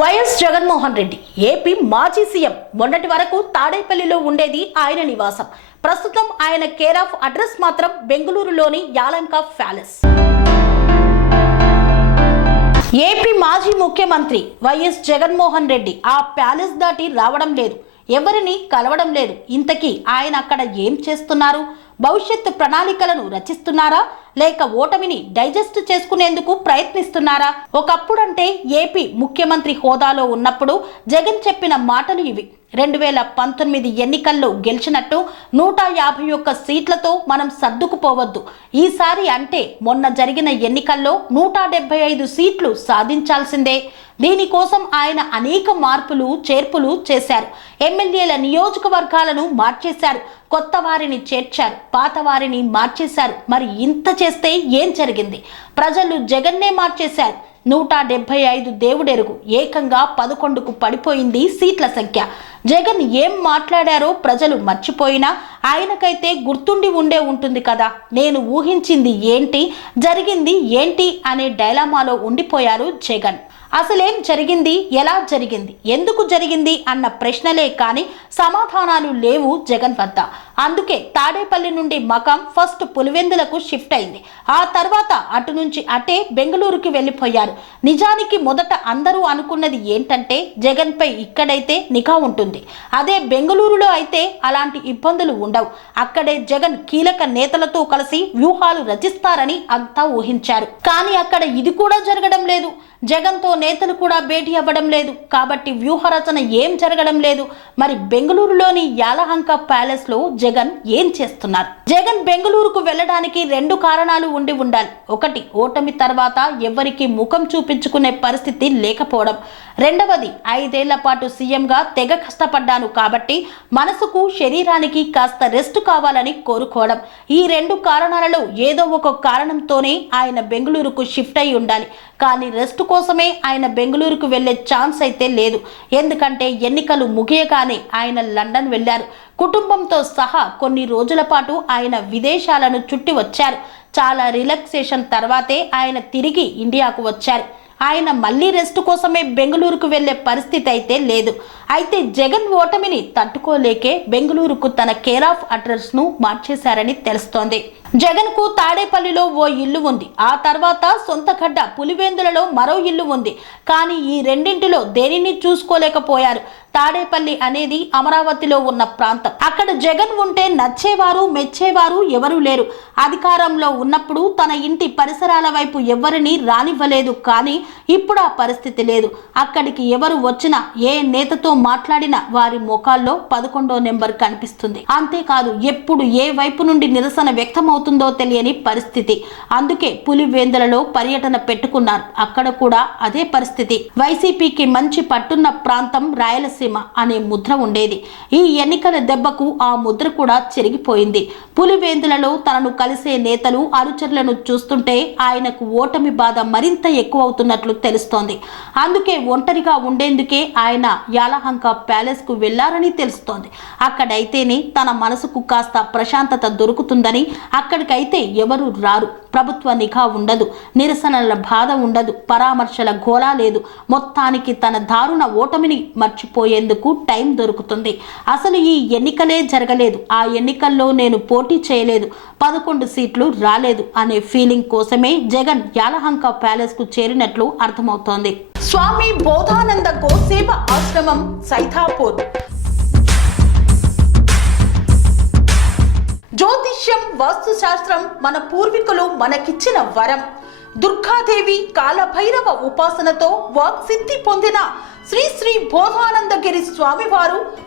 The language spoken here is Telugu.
Y S Jaganmohan Reddy AP మాజీ సీఎం. మొన్నటి వరకు తాడేపల్లిలో ఉండేది ఆయన నివాసం. ప్రస్తుతం ఆయన కేర్ ఆఫ్ అడ్రస్ మాత్రం బెంగళూరులోని యాలంక ప్యాలెస్. ఏపీ మాజీ ముఖ్యమంత్రి వైఎస్ జగన్మోహన్ రెడ్డి ఆ ప్యాలెస్ దాటి రావడం లేదు. ఎవరిని కలవడం లేదు. ఇంతకీ ఆయన అక్కడ ఏం చేస్తున్నారు? భవిష్యత్తు ప్రణాళికలను రచిస్తున్నారా? లేక ఓటమిని డైజెస్ట్ చేసుకునేందుకు ప్రయత్నిస్తున్నారా? ఒకప్పుడంటే ఏపీ ముఖ్యమంత్రి హోదాలో ఉన్నప్పుడు జగన్ చెప్పిన మాటలు ఇవి. రెండు వేల పంతొమ్మిది ఎన్నికల్లో గెలిచినట్టు నూట యాభై ఒక్క సీట్లతో మనం సర్దుకుపోవద్దు. ఈసారి అంటే మొన్న జరిగిన ఎన్నికల్లో నూట డెబ్బై ఐదు సీట్లు సాధించాల్సిందే. దీనికోసం ఆయన అనేక మార్పులు చేర్పులు చేశారు. ఎమ్మెల్యేల నియోజకవర్గాలను మార్చేశారు. కొత్త వారిని చేర్చారు. పాత వారిని మార్చేశారు. మరి ఇంత చేస్తే ఏం జరిగింది? ప్రజలు జగన్నే మార్చేశారు. నూట డెబ్బై ఐదు దేవుడెరుగు. ఏకంగా పదకొండుకు పడిపోయింది సీట్ల సంఖ్య. జగన్ ఏం మాట్లాడారో ప్రజలు మర్చిపోయినా ఆయనకైతే గుర్తుండి ఉండే ఉంటుంది కదా. నేను ఊహించింది ఏంటి జరిగింది ఏంటి అనే డైలామాలో ఉండిపోయారు జగన్. అసలేం జరిగింది ఎలా జరిగింది ఎందుకు జరిగింది అన్న ప్రశ్నలే కానీ సమాధానాలు లేవు జగన్ వద్ద. అందుకే తాడేపల్లి నుండి మకం ఫస్ట్ పులివెందులకు షిఫ్ట్ అయింది. ఆ తర్వాత అటు నుంచి అటే బెంగళూరుకి వెళ్ళిపోయారు. నిజానికి మొదట అందరూ అనుకున్నది ఏంటంటే జగన్పై ఇక్కడైతే నిఘా ఉంటుంది. అదే బెంగళూరులో అయితే అలాంటి ఇబ్బందులు ఉండవు. అక్కడే జగన్ కీలక నేతలతో కలిసి వ్యూహాలు రచిస్తారని అంతా ఊహించారు. కానీ అక్కడ ఇది కూడా జరగడం లేదు. జగన్తో నేతలు కూడా భేటీ అవ్వడం లేదు. కాబట్టి వ్యూహరచన ఏం జరగడం లేదు. మరి బెంగళూరులోని యాలహంక ప్యాలెస్లో జగన్ ఏం చేస్తున్నారు? జగన్ బెంగళూరుకు వెళ్ళడానికి రెండు కారణాలు ఉండి ఉండాలి. ఒకటి ఓటమి తర్వాత ఎవరికి ముఖం చూపించుకునే పరిస్థితి లేకపోవడం. రెండవది ఐదేళ్ళ పాటు సీఎంగా తెగ కష్టపడ్డాను కాబట్టి మనసుకు శరీరానికి కాస్త రెస్ట్ కావాలని కోరుకోవడం. ఈ రెండు కారణాలలో ఏదో ఒక కారణంతోనే ఆయన బెంగళూరుకు షిఫ్ట్ అయి ఉండాలి. కానీ రెస్ట్ కోసమే ఆయన బెంగళూరుకు వెళ్ళే ఛాన్స్ అయితే లేదు. ఎందుకంటే ఎన్నికలు ముగియగానే ఆయన లండన్ వెళ్ళారు. కుటుంబంతో సహా కొన్ని రోజుల పాటు ఆయన విదేశాలను చుట్టి వచ్చారు. చాలా రిలాక్సేషన్ తర్వాతే ఆయన తిరిగి ఇండియాకు వచ్చారు. ఆయన మళ్ళీ రెస్ట్ కోసమే బెంగళూరుకు వెళ్ళే పరిస్థితి అయితే లేదు. అయితే జగన్ ఓటమిని తట్టుకోలేకే బెంగళూరుకు తన కేర్ ఆఫ్ అడ్రస్ను మార్చేశారని తెలుస్తోంది. జగన్కు తాడేపల్లిలో ఓ ఇల్లు ఉంది. ఆ తర్వాత సొంత గడ్డ పులివేందులలో మరో ఇల్లు ఉంది. కానీ ఈ రెండింటిలో దేనిని చూసుకోలేకపోయారు? తాడేపల్లి అనేది అమరావతిలో ఉన్న ప్రాంతం. అక్కడ జగన్ ఉంటే నచ్చేవారు మెచ్చేవారు ఎవరూ లేరు. అధికారంలో ఉన్నప్పుడు తన ఇంటి పరిసరాల వైపు ఎవరిని రానివ్వలేదు. కానీ ఇప్పుడు ఆ పరిస్థితి లేదు. అక్కడికి ఎవరు వచ్చినా ఏ నేతతో మాట్లాడినా వారి ముఖాల్లో పదకొండో నెంబర్ కనిపిస్తుంది. అంతేకాదు ఎప్పుడు ఏ వైపు నుండి నిరసన వ్యక్తమవుతుంది తెలియని పరిస్థితి. అందుకే పులివేందులలో పర్యటన పెట్టుకున్నారు. అక్కడ కూడా అదే పరిస్థితి. వైసీపీకి మంచి పట్టున్న ప్రాంతం రాయలసీమ అనే ముద్ర ఉండేది. ఈ ఎన్నికల దెబ్బకు ఆ ముద్ర కూడా చెరిగిపోయింది. పులివేందులలో తనను కలిసే నేతలు అనుచరులను చూస్తుంటే ఆయనకు ఓటమి బాధ మరింత ఎక్కువ అవుతున్నట్లు తెలుస్తోంది. అందుకే ఒంటరిగా ఉండేందుకే ఆయన యాలహంక ప్యాలెస్కు వెళ్ళారని తెలుస్తోంది. అక్కడైతేనే తన మనసుకు కాస్త ప్రశాంతత దొరుకుతుందని అక్కడికైతే ఎవరు రారు. ప్రభుత్వ నిఘా ఉండదు. నిరసనల బాధ ఉండదు. పరామర్శల గోళా లేదు. మొత్తానికి తన దారుణ ఓటమిని మర్చిపోయేందుకు టైం దొరుకుతుంది. అసలు ఈ ఎన్నికలే జరగలేదు. ఆ ఎన్నికల్లో నేను పోటీ చేయలేదు. పదకొండు సీట్లు రాలేదు అనే ఫీలింగ్ కోసమే జగన్ యాలహంక ప్యాలెస్కు చేరినట్లు అర్థమవుతోంది. స్వామి బోధానంద గోసేవ ఆశ్రమం సైథాపూర్ జ్యోతిష్యం వాస్తుశాస్త్రం మన పూర్వీకులు మనకిచ్చిన వరం. దుర్గాదేవి కాలభైరవ ఉపాసనతో వాక్సిద్ధి పొందిన శ్రీ శ్రీ బోధానందగిరి స్వామివారు